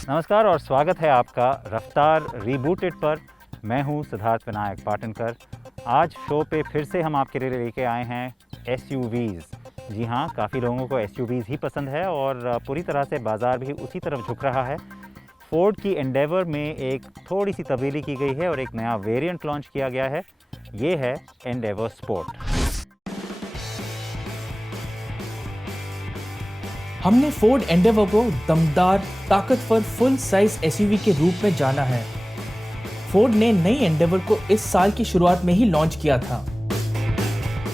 नमस्कार और स्वागत है आपका रफ्तार रीबूटेड पर। मैं हूं सिद्धार्थ विनायक पाटनकर। आज शो पे फिर से हम आपके लिए लेके आए हैं SUVs। जी हाँ, काफ़ी लोगों को SUVs ही पसंद है और पूरी तरह से बाज़ार भी उसी तरफ झुक रहा है। फोर्ड की एंडेवर में एक थोड़ी सी तब्दीली की गई है और एक नया वेरिएंट लॉन्च किया गया है। ये है एंडेवर स्पोर्ट। हमने फोर्ड एंडेवर को दमदार, ताकतवर फुल साइज SUV के रूप में जाना है। फोर्ड ने नई एंडेवर को इस साल की शुरुआत में ही लॉन्च किया था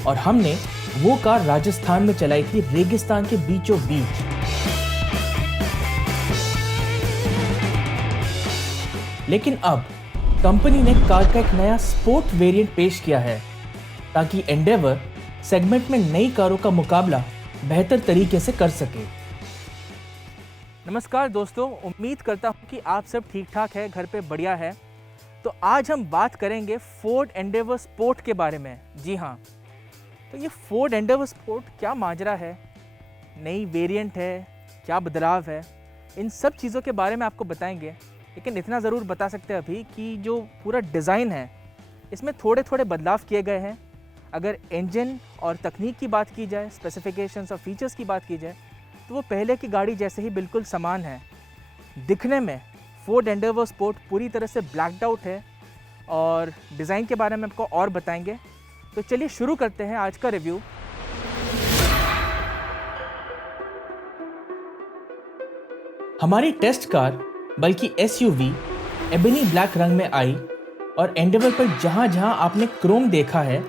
और हमने वो कार राजस्थान में चलाई थी, रेगिस्तान के बीचों बीच। लेकिन अब कंपनी ने कार का एक नया स्पोर्ट वेरिएंट पेश किया है ताकि एंडेवर सेगमेंट में नई कारों का मुकाबला बेहतर तरीके से कर सके। नमस्कार दोस्तों, उम्मीद करता हूँ कि आप सब ठीक ठाक है, घर पे बढ़िया है। तो आज हम बात करेंगे फोर्ड एंडेवर स्पोर्ट के बारे में। जी हाँ, तो ये फोर्ड एंडेवर स्पोर्ट क्या माजरा है, नई वेरिएंट है, क्या बदलाव है, इन सब चीज़ों के बारे में आपको बताएंगे। लेकिन इतना ज़रूर बता सकते हैं अभी कि जो पूरा डिज़ाइन है इसमें थोड़े थोड़े बदलाव किए गए हैं। अगर इंजन और तकनीक की बात की जाए, स्पेसिफिकेशंस और फीचर्स की बात की जाए, तो वो पहले की गाड़ी जैसे ही बिल्कुल समान है। दिखने में फोर्ड एंडेवर स्पोर्ट पूरी तरह से ब्लैक्ड आउट है और डिज़ाइन के बारे में आपको और बताएंगे। तो चलिए शुरू करते हैं आज का रिव्यू। हमारी टेस्ट कार बल्कि SUV एबनी ब्लैक रंग में आई और एंडेवर पर जहां जहां आपने क्रोम देखा है,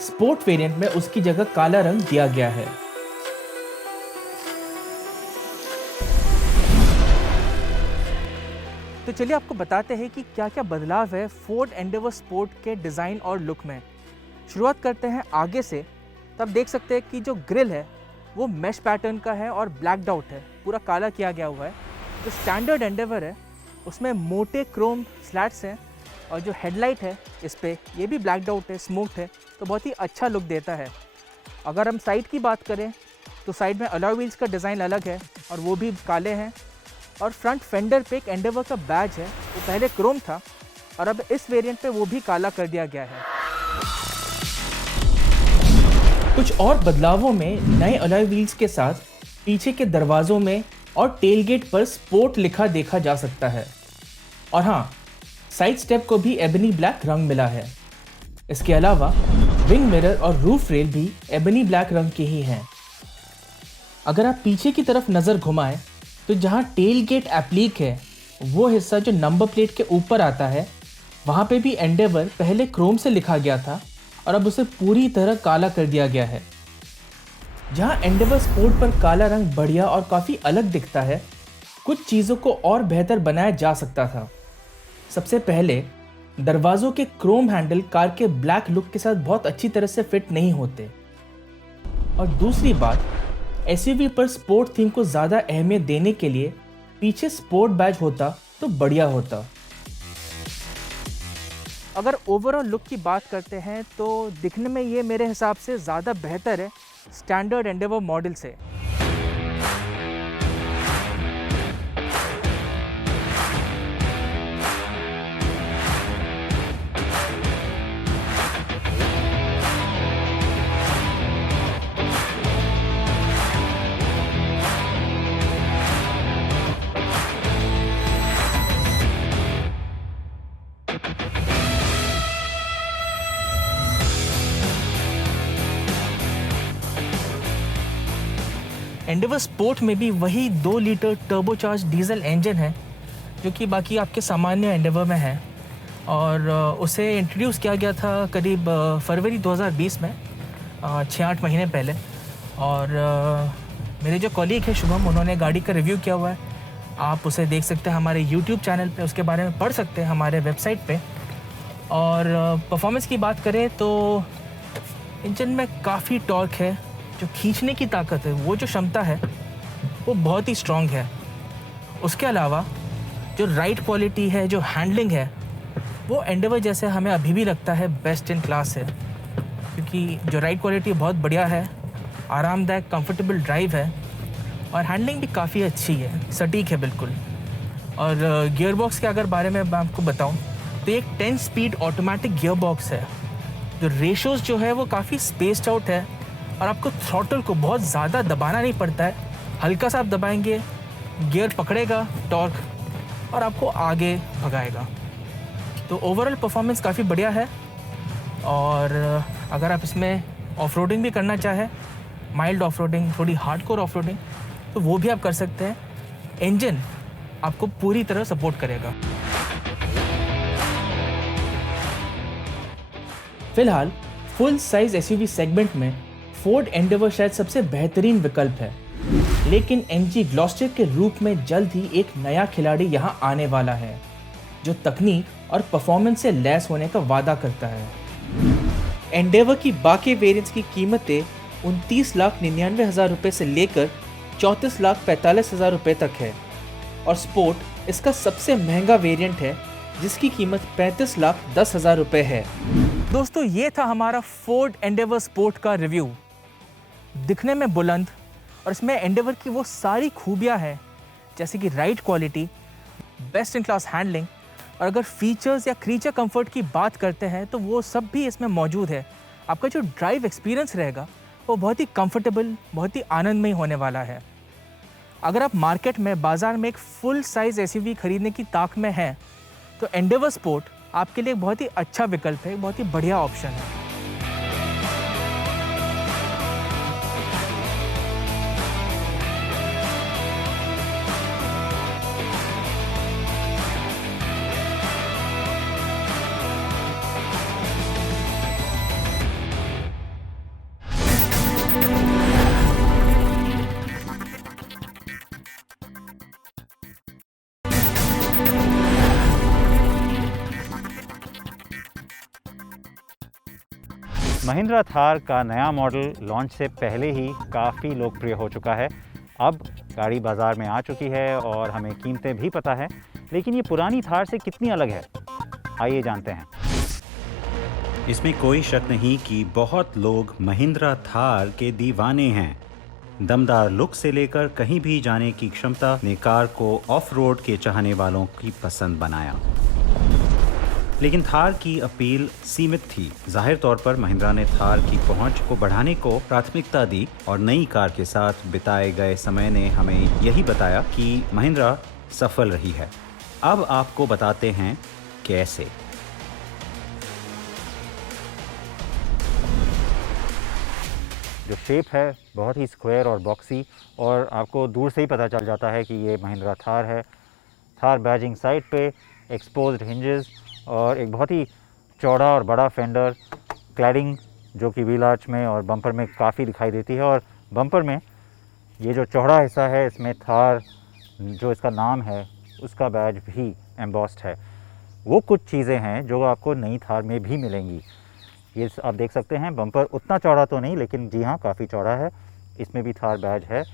स्पोर्ट वेरिएंट में उसकी जगह काला रंग दिया गया है। तो चलिए आपको बताते हैं कि क्या क्या बदलाव है फोर्ड एंडेवर स्पोर्ट के डिज़ाइन और लुक में। शुरुआत करते हैं आगे से। तब देख सकते हैं कि जो ग्रिल है वो मैश पैटर्न का है और ब्लैक्ड आउट है, पूरा काला किया गया हुआ है। जो स्टैंडर्ड एंडेवर है उसमें मोटे क्रोम स्लैट्स हैं और जो हेडलाइट है इस पे ये भी ब्लैक्ड आउट है, स्मोक्ड है, तो बहुत ही अच्छा लुक देता है। अगर हम साइड की बात करें तो साइड में अलॉय व्हील्स का डिज़ाइन अलग है और वो भी काले हैं। और फ्रंट फेंडर पे एक एंडेवर का बैज है, वो पहले क्रोम था और अब इस वेरिएंट पे वो भी काला कर दिया गया है। कुछ और बदलावों में नए अलॉय व्हील्स के साथ पीछे के दरवाजों में और टेलगेट पर स्पोर्ट लिखा देखा जा सकता है। और हाँ, साइड स्टेप को भी एबनी ब्लैक रंग मिला है। इसके अलावा विंग मिरर और रूफ रेल भी एबनी ब्लैक रंग के ही हैं। अगर आप पीछे की तरफ नज़र घुमाएं तो जहां टेलगेट एप्लीक है, वो हिस्सा जो नंबर प्लेट के ऊपर आता है, वहां पे भी एंडेवर पहले क्रोम से लिखा गया था और अब उसे पूरी तरह काला कर दिया गया है। जहां एंडेवर स्पोर्ट पर काला रंग बढ़िया और काफ़ी अलग दिखता है, कुछ चीज़ों को और बेहतर बनाया जा सकता था। सबसे पहले दरवाज़ों के क्रोम हैंडल कार के ब्लैक लुक के साथ बहुत अच्छी तरह से फिट नहीं होते। और दूसरी बात, SUV पर स्पोर्ट थीम को ज़्यादा अहमियत देने के लिए पीछे स्पोर्ट बैज होता तो बढ़िया होता। अगर ओवरऑल लुक की बात करते हैं तो दिखने में ये मेरे हिसाब से ज़्यादा बेहतर है स्टैंडर्ड एंडेवर मॉडल से। एंडेवर स्पोर्ट में भी वही 2 लीटर टर्बोचार्ज डीजल इंजन है जो कि बाकी आपके सामान्य एंडेवर में है और उसे इंट्रोड्यूस किया गया था करीब फरवरी 2020 में, 6-8 महीने पहले। और मेरे जो कॉलीग है शुभम, उन्होंने गाड़ी का रिव्यू किया हुआ है, आप उसे देख सकते हैं हमारे यूट्यूब चैनल पे, उसके बारे में पढ़ सकते हैं हमारे वेबसाइट पे। और परफॉर्मेंस की बात करें तो इंजन में काफ़ी टॉर्क है, जो खींचने की ताकत है, वो जो क्षमता है वो बहुत ही स्ट्रॉन्ग है। उसके अलावा जो राइड क्वालिटी है, जो हैंडलिंग है, वो एंडेवर जैसे हमें अभी भी लगता है बेस्ट इन क्लास है, क्योंकि जो राइड क्वालिटी बहुत बढ़िया है, आरामदायक कंफर्टेबल ड्राइव है और हैंडलिंग भी काफ़ी अच्छी है, सटीक है बिल्कुल। और गियर बॉक्स के अगर बारे में मैं आपको बताऊं तो ये एक 10 स्पीड ऑटोमेटिक गियर बॉक्स है। जो रेशोज़ जो है वो काफ़ी स्पेस्ड आउट है और आपको थ्रॉटल को बहुत ज़्यादा दबाना नहीं पड़ता है। हल्का सा आप दबाएंगे, गियर पकड़ेगा टॉर्क और आपको आगे भगाएगा। तो ओवरऑल परफॉर्मेंस काफ़ी बढ़िया है। और अगर आप इसमें ऑफ रोडिंग भी करना चाहें, माइल्ड ऑफ रोडिंग, थोड़ी हार्डकोर ऑफ रोडिंग, तो वो भी आप कर सकते हैं। इंजन आपको पूरी तरह सपोर्ट करेगा। फिलहाल फुल साइज एसयूवी सेगमेंट में फोर्ड एंडेवर शायद सबसे बेहतरीन विकल्प है, लेकिन एमजी ग्लॉस्टर के रूप में जल्द ही एक नया खिलाड़ी यहां आने वाला है जो तकनीक और परफॉर्मेंस से लैस होने का वादा करता है। एंडेवर की बाकी वेरिएंट्स की कीमतें 29,99,000 रुपये से लेकर 34,45,000 रुपये तक है और स्पोर्ट इसका सबसे महंगा वेरिएंट है जिसकी कीमत 35,10,000 रुपये है। दोस्तों, ये था हमारा फोर्ड एंडेवर स्पोर्ट का रिव्यू। दिखने में बुलंद और इसमें एंडेवर की वो सारी खूबियाँ हैं जैसे कि ride quality, best in class handling, और अगर फीचर्स या क्रीचर कंफर्ट की बात करते हैं तो वो सब भी इसमें मौजूद है। आपका जो ड्राइव एक्सपीरियंस रहेगा वो बहुत ही कंफर्टेबल, बहुत ही आनंदमय होने वाला है। अगर आप मार्केट में, बाज़ार में एक फुल साइज़ एसयूवी खरीदने की ताक में हैं तो एंडेवर स्पोर्ट आपके लिए एक बहुत ही अच्छा विकल्प है, बहुत ही बढ़िया ऑप्शन है। महिंद्रा थार का नया मॉडल लॉन्च से पहले ही काफ़ी लोकप्रिय हो चुका है। अब गाड़ी बाज़ार में आ चुकी है और हमें कीमतें भी पता है, लेकिन ये पुरानी थार से कितनी अलग है, आइए जानते हैं। इसमें कोई शक नहीं कि बहुत लोग महिंद्रा थार के दीवाने हैं। दमदार लुक से लेकर कहीं भी जाने की क्षमता ने कार को ऑफ रोड के चाहने वालों की पसंद बनाया। लेकिन थार की अपील सीमित थी। जाहिर तौर पर महिंद्रा ने थार की पहुंच को बढ़ाने को प्राथमिकता दी और नई कार के साथ बिताए गए समय ने हमें यही बताया कि महिंद्रा सफल रही है। अब आपको बताते हैं कैसे। जो शेप है बहुत ही स्क्वायर और बॉक्सी, और आपको दूर से ही पता चल जाता है कि ये महिंद्रा थार है। थार बैजिंग साइड पे, एक्सपोज्ड हिंजेस और एक बहुत ही चौड़ा और बड़ा फेंडर, क्लैडिंग जो कि व्हील आर्च में और बम्पर में काफ़ी दिखाई देती है। और बम्पर में ये जो चौड़ा हिस्सा है इसमें थार जो इसका नाम है उसका बैज भी एम्बॉस्ड है। वो कुछ चीज़ें हैं जो आपको नई थार में भी मिलेंगी। ये आप देख सकते हैं, बम्पर उतना चौड़ा तो नहीं, लेकिन जी हाँ काफ़ी चौड़ा है। इसमें भी थार बैज है।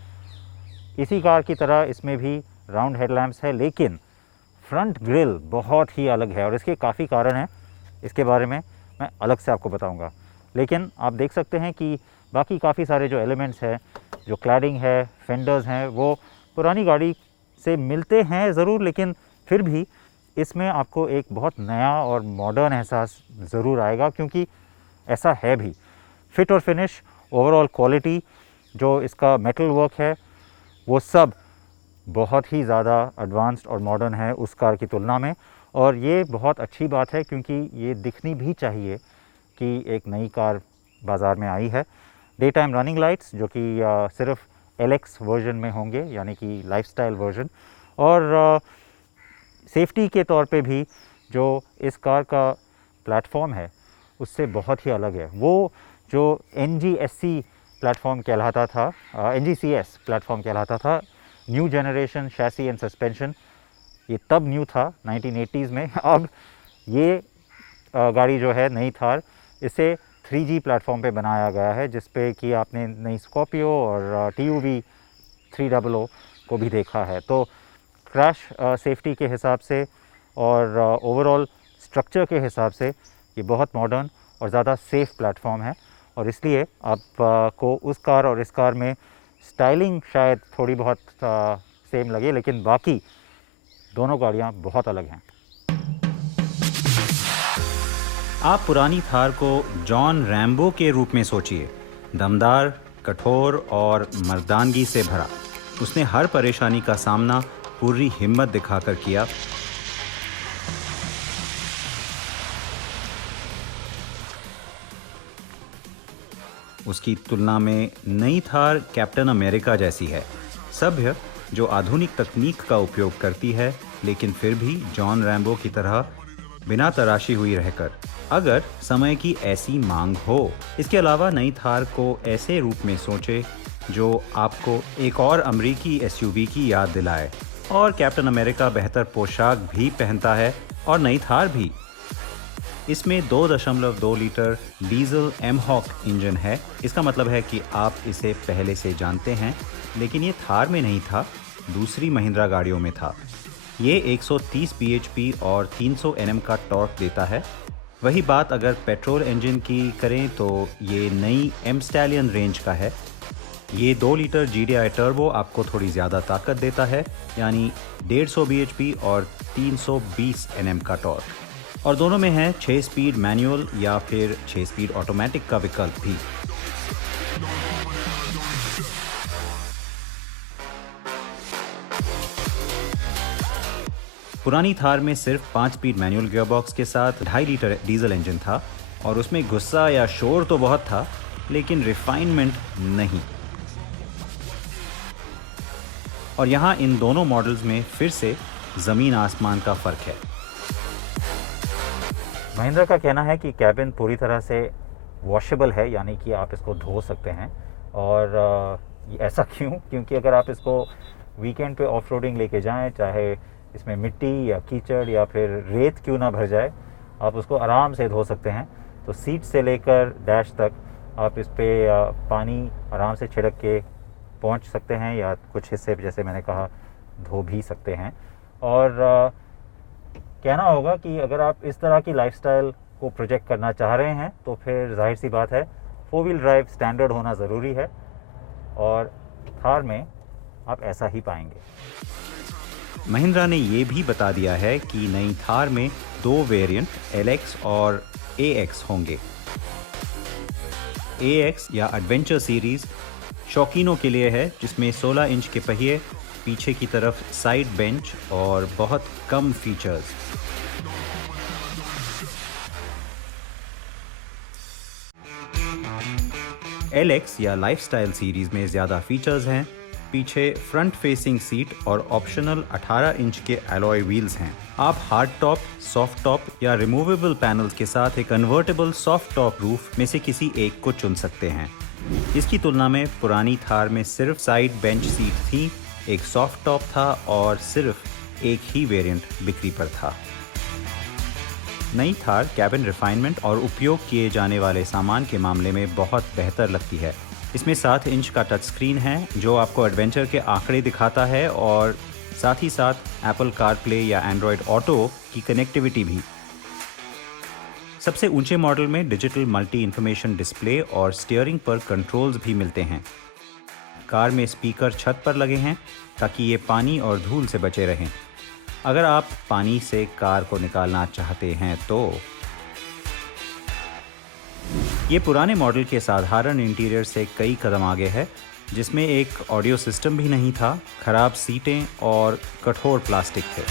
इसी कार की तरह इसमें भी राउंड हेडलैम्प्स है, लेकिन फ्रंट ग्रिल बहुत ही अलग है और इसके काफ़ी कारण हैं। इसके बारे में मैं अलग से आपको बताऊंगा। लेकिन आप देख सकते हैं कि बाकी काफ़ी सारे जो एलिमेंट्स हैं, जो क्लैडिंग है, फेंडर्स हैं, वो पुरानी गाड़ी से मिलते हैं ज़रूर, लेकिन फिर भी इसमें आपको एक बहुत नया और मॉडर्न एहसास ज़रूर आएगा, क्योंकि ऐसा है भी। फिट और फिनिश, ओवरऑल क्वालिटी, जो इसका मेटल वर्क है, वो सब बहुत ही ज़्यादा एडवांस्ड और मॉडर्न है उस कार की तुलना में। और ये बहुत अच्छी बात है, क्योंकि ये दिखनी भी चाहिए कि एक नई कार बाज़ार में आई है। डे टाइम रनिंग लाइट्स जो कि सिर्फ LX वर्जन में होंगे, यानी कि लाइफस्टाइल वर्जन। और सेफ्टी के तौर पे भी जो इस कार का प्लेटफॉर्म है उससे बहुत ही अलग है। वो जो NGSC प्लेटफॉर्म कहलाता था, NGCS प्लेटफॉर्म कहलाता था, न्यू जनरेशन शैसी एंड सस्पेंशन, ये तब न्यू था 1980s में। अब ये गाड़ी जो है नई थार, इसे 3G प्लेटफॉर्म पे बनाया गया है, जिस पे कि आपने नई स्कॉर्पियो और TUV 300 को भी देखा है। तो क्रैश सेफ्टी के हिसाब से और ओवरऑल स्ट्रक्चर के हिसाब से ये बहुत मॉडर्न और ज़्यादा सेफ़ प्लेटफॉर्म है। और इसलिए आपको उस कार और इस कार में स्टाइलिंग शायद थोड़ी बहुत सेम लगे, लेकिन बाकी दोनों गाड़ियाँ बहुत अलग हैं। आप पुरानी थार को जॉन रैम्बो के रूप में सोचिए, दमदार, कठोर और मर्दानगी से भरा। उसने हर परेशानी का सामना पूरी हिम्मत दिखाकर किया। उसकी तुलना में नई थार कैप्टन अमेरिका जैसी है, सभ्य, जो आधुनिक तकनीक का उपयोग करती है, लेकिन फिर भी जॉन रैम्बो की तरह बिना तराशी हुई रहकर, अगर समय की ऐसी मांग हो। इसके अलावा नई थार को ऐसे रूप में सोचे जो आपको एक और अमेरिकी एसयूवी की याद दिलाए। और कैप्टन अमेरिका बेहतर पोशाक भी पहनता है और नई थार भी। इसमें 2.2 लीटर डीजल एमहॉक इंजन है। इसका मतलब है कि आप इसे पहले से जानते हैं, लेकिन ये थार में नहीं था, दूसरी महिंद्रा गाड़ियों में था। ये 130 bhp और 300 Nm का टॉर्क देता है। वही बात अगर पेट्रोल इंजन की करें तो ये नई एम स्टैलियन रेंज का है। ये 2 लीटर GDI टर्बो आपको थोड़ी ज़्यादा ताकत देता है, यानी 150 bhp और 320 Nm का टॉर्क। और दोनों में है 6 स्पीड मैनुअल या फिर 6 स्पीड ऑटोमेटिक का विकल्प भी। पुरानी थार में सिर्फ 5 स्पीड मैनुअल गियरबॉक्स के साथ 2.5 लीटर डीजल इंजन था और उसमें गुस्सा या शोर तो बहुत था, लेकिन रिफाइनमेंट नहीं। और यहाँ इन दोनों मॉडल्स में फिर से ज़मीन आसमान का फ़र्क है। महिंद्रा का कहना है कि कैबिन पूरी तरह से वॉशेबल है, यानी कि आप इसको धो सकते हैं। और ऐसा क्यों? क्योंकि अगर आप इसको वीकेंड पे ऑफ रोडिंग लेके जाएँ, चाहे इसमें मिट्टी या कीचड़ या फिर रेत क्यों ना भर जाए, आप उसको आराम से धो सकते हैं। तो सीट से लेकर डैश तक आप इस पर पानी आराम से छिड़क के पहुंच सकते हैं, या कुछ हिस्से जैसे मैंने कहा धो भी सकते हैं। और कहना होगा कि अगर आप इस तरह की लाइफस्टाइल को प्रोजेक्ट करना चाह रहे हैं तो फिर जाहिर सी बात है 4 व्हील ड्राइव स्टैंडर्ड होना ज़रूरी है, और थार में आप ऐसा ही पाएंगे। महिंद्रा ने ये भी बता दिया है कि नई थार में 2 वेरिएंट LX और AX होंगे। AX या एडवेंचर सीरीज शौकीनों के लिए है, जिसमें 16 इंच के पहिए, पीछे की तरफ साइड बेंच और बहुत कम फीचर्स। LX या लाइफस्टाइल सीरीज में ज़्यादा फीचर्स हैं। पीछे फ्रंट फेसिंग सीट और ऑप्शनल 18 इंच के एलॉय व्हील्स हैं। आप हार्ड टॉप, सॉफ्ट टॉप या रिमूवेबल पैनल्स के साथ एक कन्वर्टेबल सॉफ्ट टॉप रूफ में से किसी एक को चुन सकते हैं। इसकी तुलना में पुरानी थार में सिर्फ साइड बेंच सीट थी, एक सॉफ्ट टॉप था और सिर्फ एक ही वेरिएंट बिक्री पर था। नई थार कैबिन रिफाइनमेंट और उपयोग किए जाने वाले सामान के मामले में बहुत बेहतर लगती है। इसमें 7 इंच का टच स्क्रीन है जो आपको एडवेंचर के आंकड़े दिखाता है, और साथ ही साथ एप्पल कारप्ले या एंड्रॉयड ऑटो की कनेक्टिविटी भी। सबसे ऊंचे मॉडल में डिजिटल मल्टी इंफॉर्मेशन डिस्प्ले और स्टीयरिंग पर कंट्रोल्स भी मिलते हैं। कार में स्पीकर छत पर लगे हैं ताकि ये पानी और धूल से बचे रहें। अगर आप पानी से कार को निकालना चाहते हैं तो ये पुराने मॉडल के साधारण इंटीरियर से कई कदम आगे है, जिसमें एक ऑडियो सिस्टम भी नहीं था, खराब सीटें और कठोर प्लास्टिक थे।